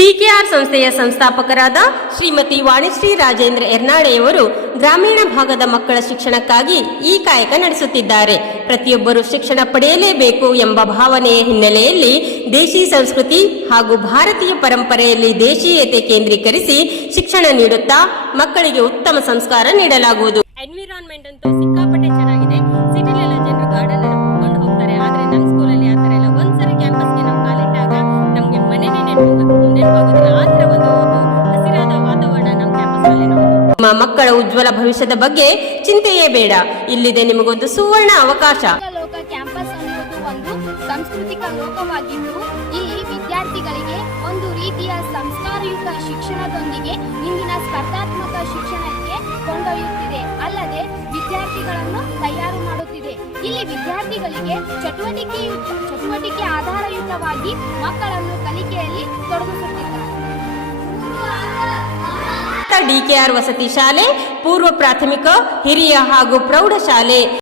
ಡಿಕೆಆರ್ ಸಂಸ್ಥೆಯ ಸಂಸ್ಥಾಪಕರಾದ ಶ್ರೀಮತಿ ವಾಣಿಶ್ರೀ ರಾಜೇಂದ್ರ ಎರ್ನಾಳೆಯವರು ಗ್ರಾಮೀಣ ಭಾಗದ ಮಕ್ಕಳ ಶಿಕ್ಷಣಕ್ಕಾಗಿ ಈ ಕಾಯಕ ನಡೆಸುತ್ತಿದ್ದಾರೆ. ಪ್ರತಿಯೊಬ್ಬರು ಶಿಕ್ಷಣ ಪಡೆಯಲೇಬೇಕು ಎಂಬ ಭಾವನೆಯ ಹಿನ್ನೆಲೆಯಲ್ಲಿ ದೇಶಿ ಸಂಸ್ಕೃತಿ ಹಾಗೂ ಭಾರತೀಯ ಪರಂಪರೆಯಲ್ಲಿ ದೇಶೀಯತೆ ಕೇಂದ್ರೀಕರಿಸಿ ಶಿಕ್ಷಣ ನೀಡುತ್ತಾ ಮಕ್ಕಳಿಗೆ ಉತ್ತಮ ಸಂಸ್ಕಾರ ನೀಡಲಾಗುವುದು. ಎನ್ವಿರಾನ್ಮೆಂಟ್ ಅಂತೂ ಸಿಕ್ಕಾಪಟ್ಟೆ ಚೆನ್ನಾಗಿದೆ. ಸಿಟಿಲೆಲ್ಲ ಜನರು ಗಾರ್ಡನ್ ಕೊಂಡು ಹೋಗ್ತಾರೆ, ಆದ್ರೆ ನಮ್ಮ ಸ್ಕೂಲಲ್ಲಿ ಆ ಥರ ಎಲ್ಲ ಒಂದ್ಸರಿ ಕ್ಯಾಂಪಸ್ಗೆ ನಾವು ಕಾಲಿಟ್ಟಾಗ ನಮಗೆ ಮನೆನೇ ನೆನಪಾಗೋದಿಲ್ಲ. ಆ ಥರ ಒಂದು ಹಸಿರಾದ ವಾತಾವರಣ ನಮ್ಮ ಕ್ಯಾಂಪಸ್ನಲ್ಲಿ ನಾವು ನಿಮ್ಮ ಮಕ್ಕಳ ಉಜ್ವಲ ಭವಿಷ್ಯದ ಬಗ್ಗೆ ಚಿಂತೆಯೇ ಬೇಡ. ಇಲ್ಲಿದೆ ನಿಮಗೊಂದು ಸುವರ್ಣ ಅವಕಾಶ. ಲೋಕ ಕ್ಯಾಂಪಸ್ ಅನ್ನುವುದು ಒಂದು ಸಾಂಸ್ಕೃತಿಕ ಲೋಕವಾಗಿದ್ದು ಇಲ್ಲಿ ವಿದ್ಯಾರ್ಥಿಗಳಿಗೆ ಒಂದು ರೀತಿಯ ಸಂಸ್ಕಾರಯುತ ಶಿಕ್ಷಣದೊಂದಿಗೆ ಇಂದಿನ ಸ್ಪರ್ಧಾತ್ಮಕ ಶಿಕ್ಷಣಕ್ಕೆ ಕೊಂಡೊಯ್ಯುತ್ತಿದೆ. ಅಲ್ಲದೆ ವಿದ್ಯಾರ್ಥಿಗಳನ್ನು ತಯಾರು ಮಾಡುತ್ತಿದೆ. ಇಲ್ಲಿ ವಿದ್ಯಾರ್ಥಿಗಳಿಗೆ ಚಟುವಟಿಕೆ ಆಧಾರಯುತವಾಗಿ ಮಕ್ಕಳನ್ನು ಕಲಿಕೆಯಲ್ಲಿ ತೊಡಗಿಸುತ್ತಿದ್ದಾರೆ. ಡಿಕೆಆರ್ ವಸತಿ ಶಾಲೆ, ಪೂರ್ವ ಪ್ರಾಥಮಿಕ, ಹಿರಿಯ ಹಾಗೂ ಪ್ರೌಢ ಶಾಲೆ